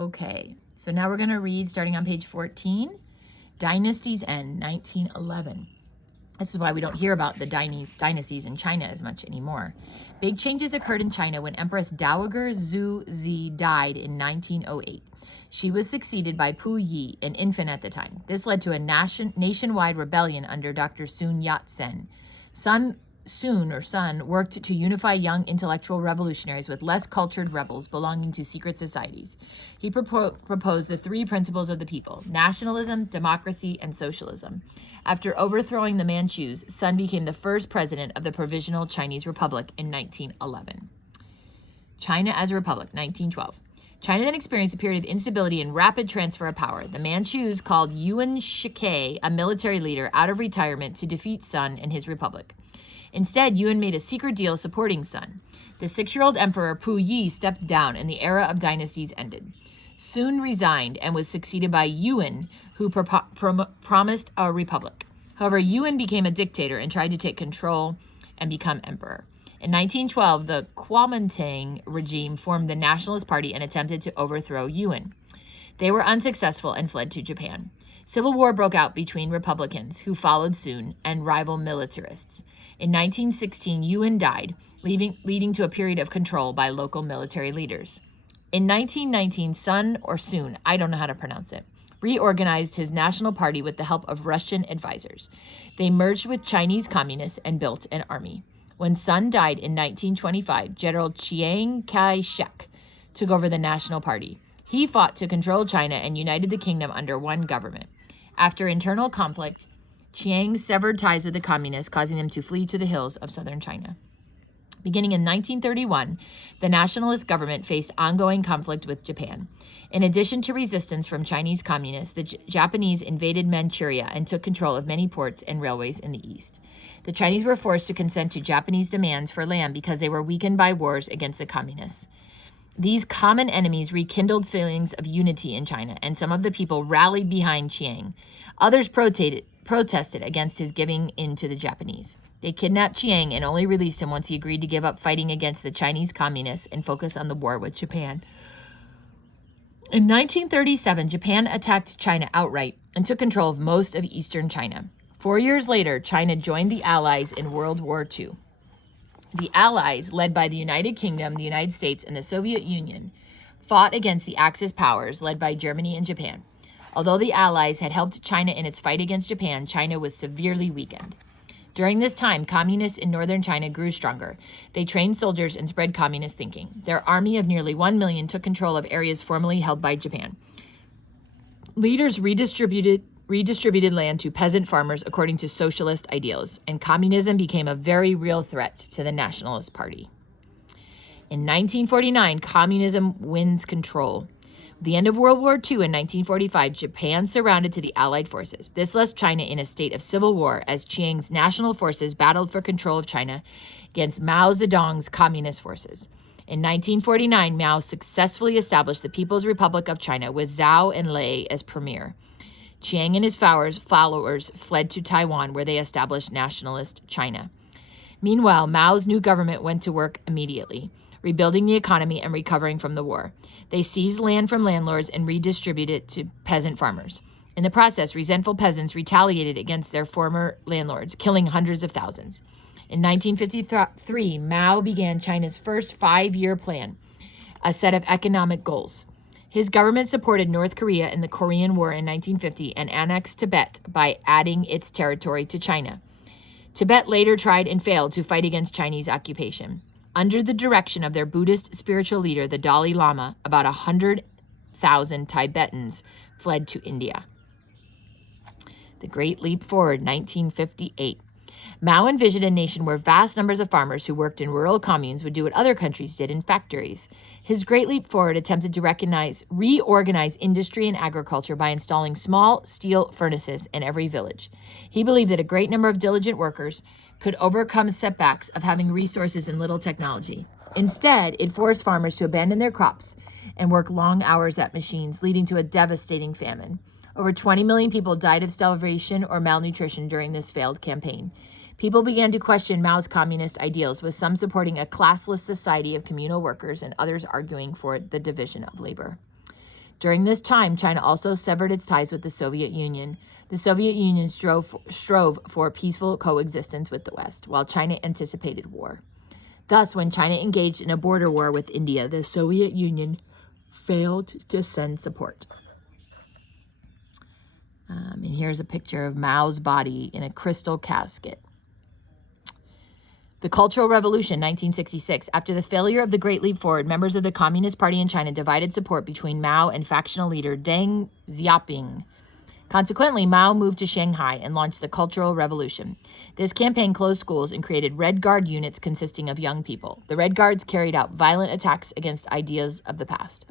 Okay, so now we're going to read starting on page 14, Dynasty's End, 1911. This is why we don't hear about the dynasties in China as much anymore. Big changes occurred in China when Empress Dowager Zhu Zi died in 1908. She was succeeded by Pu Yi, an infant at the time. This led to a nationwide rebellion under Dr. Sun Yat-sen. Sun worked to unify young intellectual revolutionaries with less cultured rebels belonging to secret societies. He proposed the three principles of the people: nationalism, democracy, and socialism. After overthrowing the Manchus, Sun became the first president of the Provisional Chinese Republic in 1911. China as a republic, 1912. China then experienced a period of instability and rapid transfer of power. The Manchus called Yuan Shikai, a military leader, out of retirement to defeat Sun and his republic. Instead, Yuan made a secret deal supporting Sun. The 6-year-old emperor Pu Yi stepped down and the era of dynasties ended. Sun resigned and was succeeded by Yuan, who promised a republic. However, Yuan became a dictator and tried to take control and become emperor. In 1912, the Kuomintang regime formed the Nationalist Party and attempted to overthrow Yuan. They were unsuccessful and fled to Japan. Civil war broke out between Republicans, who followed Sun, and rival militarists. In 1916, Yuan died, leading to a period of control by local military leaders. In 1919, Sun, or Sun, I don't know how to pronounce it, reorganized his national party with the help of Russian advisors. They merged with Chinese communists and built an army. When Sun died in 1925, General Chiang Kai-shek took over the National Party. He fought to control China and united the kingdom under one government. After internal conflict, Chiang severed ties with the communists, causing them to flee to the hills of southern China. Beginning in 1931, the nationalist government faced ongoing conflict with Japan. In addition to resistance from Chinese communists, the Japanese invaded Manchuria and took control of many ports and railways in the east. The Chinese were forced to consent to Japanese demands for land because they were weakened by wars against the communists. These common enemies rekindled feelings of unity in China, and some of the people rallied behind Chiang. Others protested against his giving in to the Japanese. They kidnapped Chiang and only released him once he agreed to give up fighting against the Chinese communists and focus on the war with Japan. In 1937, Japan attacked China outright and took control of most of eastern China. 4 years later, China joined the Allies in World War II. The Allies, led by the United Kingdom, the United States, and the Soviet Union, fought against the Axis powers led by Germany and Japan. Although the Allies had helped China in its fight against Japan, China was severely weakened. During this time, communists in northern China grew stronger. They trained soldiers and spread communist thinking. Their army of nearly 1 million took control of areas formerly held by Japan. Leaders redistributed land to peasant farmers according to socialist ideals, and communism became a very real threat to the Nationalist Party. In 1949, communism wins control. At the end of World War II in 1945, Japan surrounded to the Allied forces. This left China in a state of civil war as Chiang's national forces battled for control of China against Mao Zedong's communist forces. In 1949, Mao successfully established the People's Republic of China with Zhao Enlai as premier. Chiang and his followers fled to Taiwan, where they established nationalist China. Meanwhile, Mao's new government went to work immediately, rebuilding the economy and recovering from the war. They seized land from landlords and redistributed it to peasant farmers. In the process, resentful peasants retaliated against their former landlords, killing hundreds of thousands. In 1953, Mao began China's first 5-year plan, a set of economic goals. His government supported North Korea in the Korean War in 1950 and annexed Tibet by adding its territory to China. Tibet later tried and failed to fight against Chinese occupation. Under the direction of their Buddhist spiritual leader, the Dalai Lama, about 100,000 Tibetans fled to India. The Great Leap Forward, 1958. Mao envisioned a nation where vast numbers of farmers who worked in rural communes would do what other countries did in factories. His Great Leap Forward attempted to reorganize industry and agriculture by installing small steel furnaces in every village. He believed that a great number of diligent workers could overcome setbacks of having resources and little technology. Instead, it forced farmers to abandon their crops and work long hours at machines, leading to a devastating famine. Over 20 million people died of starvation or malnutrition during this failed campaign. People began to question Mao's communist ideals, with some supporting a classless society of communal workers and others arguing for the division of labor. During this time, China also severed its ties with the Soviet Union. The Soviet Union strove for peaceful coexistence with the West, while China anticipated war. Thus, when China engaged in a border war with India, the Soviet Union failed to send support. And here's a picture of Mao's body in a crystal casket. The Cultural Revolution, 1966. After the failure of the Great Leap Forward, members of the Communist Party in China divided support between Mao and factional leader Deng Xiaoping. Consequently, Mao moved to Shanghai and launched the Cultural Revolution. This campaign closed schools and created Red Guard units consisting of young people. The Red Guards carried out violent attacks against ideas of the past.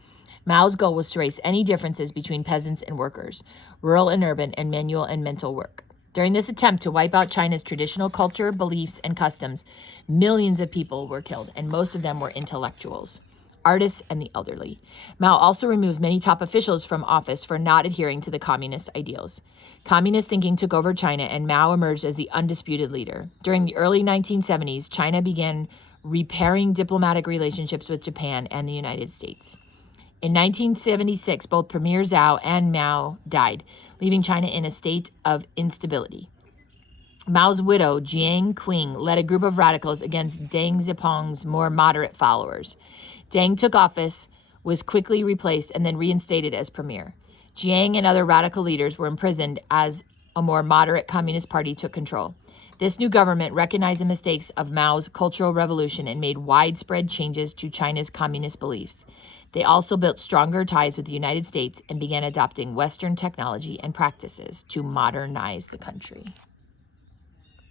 Mao's goal was to erase any differences between peasants and workers, rural and urban, and manual and mental work. During this attempt to wipe out China's traditional culture, beliefs, and customs, millions of people were killed, and most of them were intellectuals, artists, and the elderly. Mao also removed many top officials from office for not adhering to the communist ideals. Communist thinking took over China, and Mao emerged as the undisputed leader. During the early 1970s, China began repairing diplomatic relationships with Japan and the United States. In 1976, both Premier Zhao and Mao died, leaving China in a state of instability. Mao's widow, Jiang Qing, led a group of radicals against Deng Xiaoping's more moderate followers. Deng took office, was quickly replaced, and then reinstated as premier. Jiang and other radical leaders were imprisoned as a more moderate Communist Party took control. This new government recognized the mistakes of Mao's Cultural Revolution and made widespread changes to China's communist beliefs. They also built stronger ties with the United States and began adopting Western technology and practices to modernize the country.